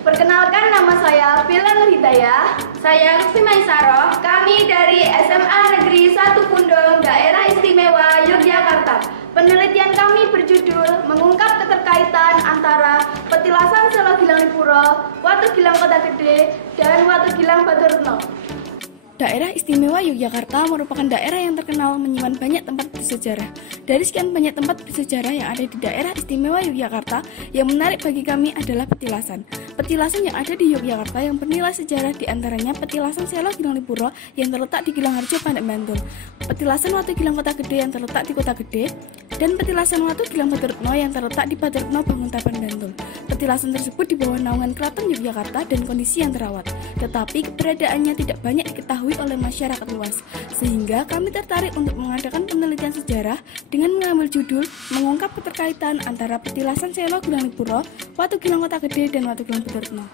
Perkenalkan, nama saya Bila Nur Hidayah. Saya Lutfi Maisaro. Kami dari SMA Negeri 1 Pundong, Daerah Istimewa Yogyakarta. Penelitian kami berjudul mengungkap keterkaitan antara petilasan Selo Gilang Lipuro, Watu Gilang Kota Gede, dan Watu Gilang Baturetno. Daerah Istimewa Yogyakarta merupakan daerah yang terkenal menyimpan banyak tempat bersejarah. Dari sekian banyak tempat bersejarah yang ada di daerah Istimewa Yogyakarta, yang menarik bagi kami adalah petilasan. Petilasan yang ada di Yogyakarta yang bernilai sejarah diantaranya petilasan Selo Gilang Lipuro yang terletak di Gilangharjo, Pandeg Bantul, petilasan Watu Gilang Kota Gede yang terletak di Kota Gede, dan petilasan Watu Gilang Baturetno yang terletak di Baturetno, Banguntapan, Bantul. Petilasan tersebut di bawah naungan Keraton Yogyakarta dan kondisi yang terawat, tetapi keberadaannya tidak banyak diketahui oleh masyarakat luas, sehingga kami tertarik untuk mengadakan penelitian sejarah dengan mengambil judul mengungkap keterkaitan antara petilasan Selo Gilang Lipuro, Watu Gilang Kota Gede, dan Watu Gilang Baturetno.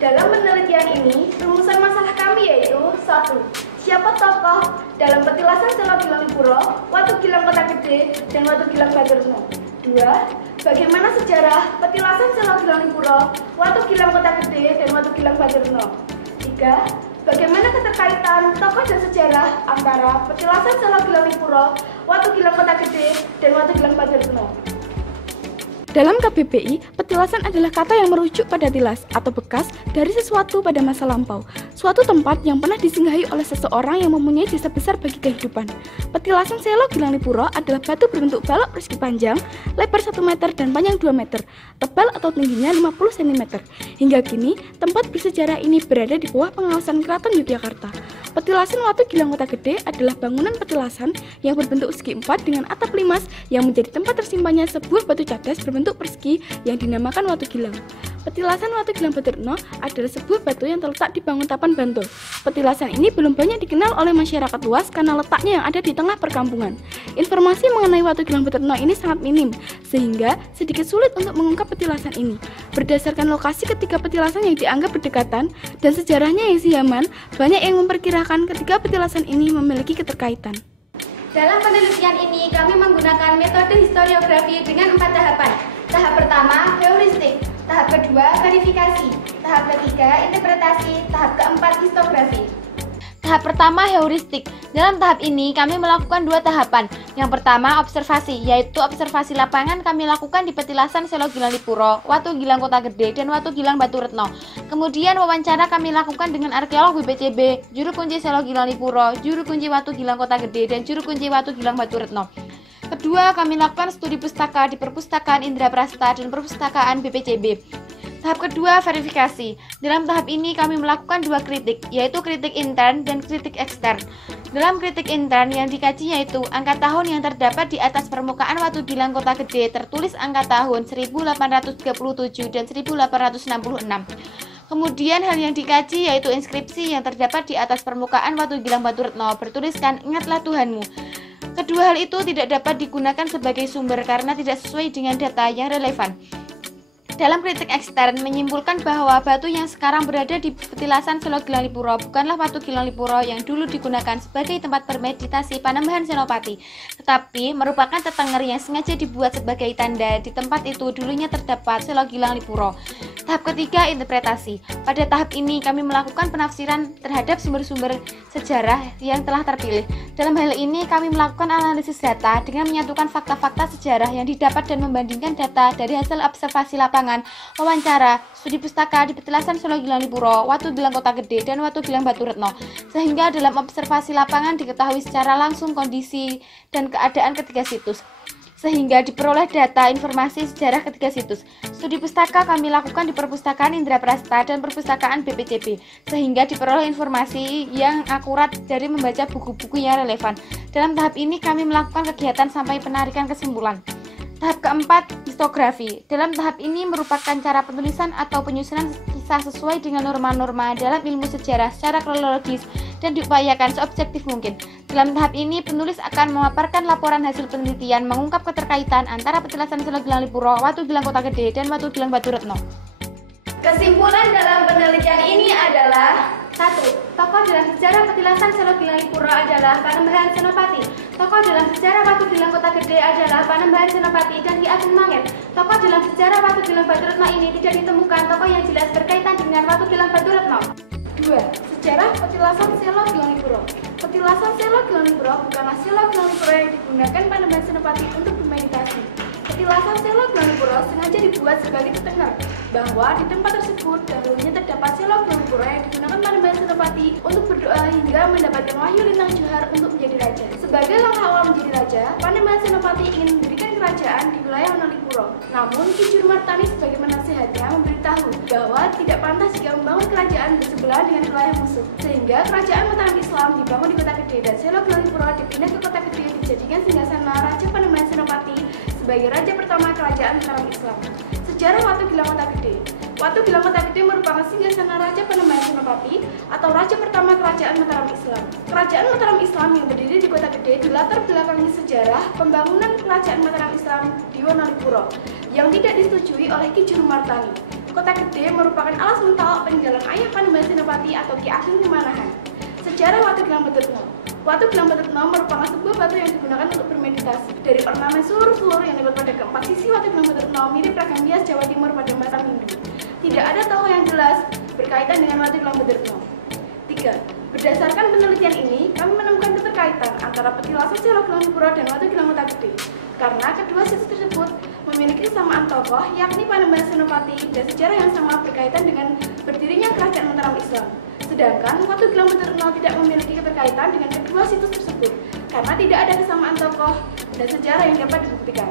Dalam penelitian ini, rumusan masalah kami yaitu 1. Siapa tokoh dalam petilasan Selo Gilang Lipuro, Watu Gilang Kota Gede, dan Watu Gilang Baturetno. 2. Bagaimana sejarah petilasan Selo Gilang Lipuro, Watu Gilang Kota Gede, dan Watu Gilang Baturetno. 3. Bagaimana keterkaitan tokoh dan sejarah antara petilasan Selo Gilang Lipuro, Watu Gilang Kota Gede, dan Watu Gilang Baturetno. Dalam KBBI, petilasan adalah kata yang merujuk pada tilas atau bekas dari sesuatu pada masa lampau, suatu tempat yang pernah disinggahi oleh seseorang yang mempunyai jasa besar bagi kehidupan. Petilasan Selo Gilang Lipuro adalah batu berbentuk balok persegi panjang, lebar 1 meter dan panjang 2 meter, tebal atau tingginya 50 cm. Hingga kini, tempat bersejarah ini berada di bawah pengawasan Keraton Yogyakarta. Petilasan Watu Gilang Kota Gede adalah bangunan petilasan yang berbentuk segi 4 dengan atap limas yang menjadi tempat tersimpannya sebuah batu cadas berbentuk persegi yang dinamakan Watu Gilang. Petilasan Watu Gilang Baturetno adalah sebuah batu yang terletak di Banguntapan, Bantul. Petilasan ini belum banyak dikenal oleh masyarakat luas karena letaknya yang ada di tengah perkampungan. Informasi mengenai Watu Gilang Baturetno ini sangat minim, sehingga sedikit sulit untuk mengungkap petilasan ini. Berdasarkan lokasi ketiga petilasan yang dianggap berdekatan dan sejarahnya yang siaman, banyak yang memperkirakan ketiga petilasan ini memiliki keterkaitan. Dalam penelitian ini, kami menggunakan metode historiografi dengan 4 tahapan. Tahap pertama, heuristik. Tahap kedua, verifikasi. Tahap ketiga, interpretasi. Tahap keempat, histografi. Tahap pertama, heuristik. Dalam tahap ini, kami melakukan 2 tahapan. Yang pertama, observasi, yaitu observasi lapangan kami lakukan di petilasan Selo Gilang Lipuro, Watu Gilang Kota Gede, dan Watu Gilang Baturetno. Kemudian wawancara kami lakukan dengan arkeolog BPCB, juru kunci Selo Gilang Lipuro, juru kunci Watu Gilang Kota Gede, dan juru kunci Watu Gilang Baturetno. Kedua, kami lakukan studi pustaka di Perpustakaan Indraprasta dan Perpustakaan BPCB. Tahap kedua, verifikasi. Dalam tahap ini kami melakukan 2 kritik, yaitu kritik intern dan kritik ekstern. Dalam kritik intern yang dikaji yaitu angka tahun yang terdapat di atas permukaan Watu Gilang Kota Gede tertulis angka tahun 1837 dan 1866. Kemudian hal yang dikaji yaitu inskripsi yang terdapat di atas permukaan Watu Gilang Baturetno bertuliskan "Ingatlah Tuhanmu". Kedua hal itu tidak dapat digunakan sebagai sumber karena tidak sesuai dengan data yang relevan. Dalam kritik ekstern menyimpulkan bahwa batu yang sekarang berada di petilasan Selo Gilang Lipuro bukanlah Watu Gilang Lipuro yang dulu digunakan sebagai tempat bermeditasi Panembahan Senopati, tetapi merupakan tetenger yang sengaja dibuat sebagai tanda di tempat itu dulunya terdapat Selo Gilang Lipuro. Tahap ketiga, interpretasi. Pada tahap ini kami melakukan penafsiran terhadap sumber-sumber sejarah yang telah terpilih. Dalam hal ini kami melakukan analisis data dengan menyatukan fakta-fakta sejarah yang didapat dan membandingkan data dari hasil observasi lapangan, wawancara, studi pustaka di petilasan Selo Gilang Lipuro, Watu Gilang Kota Gede, dan Watu Gilang Baturetno, sehingga dalam observasi lapangan diketahui secara langsung kondisi dan keadaan ketiga situs, sehingga diperoleh data informasi sejarah ketiga situs. Studi pustaka kami lakukan di Perpustakaan Indraprasta dan Perpustakaan BPCB, sehingga diperoleh informasi yang akurat dari membaca buku-buku yang relevan. Dalam tahap ini kami melakukan kegiatan sampai penarikan kesimpulan. Tahap keempat, histografi. Dalam tahap ini merupakan cara penulisan atau penyusunan kisah sesuai dengan norma-norma dalam ilmu sejarah secara kronologis dan diupayakan seobjektif mungkin. Dalam tahap ini, penulis akan memaparkan laporan hasil penelitian mengungkap keterkaitan antara petilasan Selo Gilang Lipuro, Watu Gilang Kota Gede, dan Watu Gilang Baturetno. Kesimpulan dalam penelitian ini adalah 1. Tokoh dalam sejarah petilasan Selo Gilanipuro adalah Panembahan Senopati. Tokoh dalam sejarah Watu Gilang Kota Gede adalah Panembahan Senopati dan Ki Ageng Mangir. Tokoh dalam sejarah Watu Gilang Baturetno ini tidak ditemukan tokoh yang jelas berkaitan dengan Watu Gilang Baturetno. 2. Sejarah petilasan Selo Gilanipuro. Petilasan Selo Gilanipuro bukanlah Selo Gilanipuro yang digunakan Panembahan Senopati untuk bermeditasi. Petilasan Selo Gilanipuro sengaja dibuat sebagai petengar bahwa di tempat tersebut dahulunya terdapat Selo Gilanipuro yang digunakan Panembahan Senopati untuk berdoa hingga mendapatkan wahyu lintang johar untuk menjadi raja. Sebagai langkah awal menjadi raja, Panembahan Senopati ingin mendirikan kerajaan di wilayah Wonolipuro. Namun Ki Jurmartani sebagai penasehatnya memberitahu bahwa tidak pantas jika membangun kerajaan bersebelahan dengan wilayah musuh. Sehingga kerajaan Mataram Islam dibangun di Kota Gede dan Selo Gilanipuro dipindah ke Kota Gede dijadikan singgasana Raja Panembahan Senopati sebagai raja pertama kerajaan Mataram Islam. Sejarah Watu Gilang Kota Gede. Watu Gilang Kota Gede merupakan singgasana Raja Panembahan Senopati atau raja pertama kerajaan Mataram Islam. Kerajaan Mataram Islam yang berdiri di Kota Gede dilatar belakangi sejarah pembangunan kerajaan Mataram Islam di Wonolipuro yang tidak disetujui oleh Ki Jurmartani. Kota Gede merupakan alas mentalak peninggalan ayah Panembahan Senopati atau Ki Ageng Mangir. Sejarah Watu Gilang Baturetno. Watu Gilang Baturetno merupakan sebuah batu yang digunakan untuk bermeditasi. Dari ornamen seluruh yang dibuat pada keempat sisi Watu Gilang Baturetno mirip ragam hias Jawa Timur pada masa Hindu. Tidak ada tokoh yang jelas berkaitan dengan Watu Gilang Baturetno. 3. Berdasarkan penelitian ini, kami menemukan keterkaitan antara petilasan Selo Gilanipuro dan Watu Gilang Kota Gede. Karena kedua situs tersebut memiliki kesamaan tokoh, yakni Panembahan Senopati, dan sejarah yang sama berkaitan dengan berdirinya kerajaan Mataram Islam. Sedangkan Watu Gilang Baturetno tidak memiliki keterkaitan dengan kedua situs tersebut, karena tidak ada kesamaan tokoh dan sejarah yang dapat dibuktikan.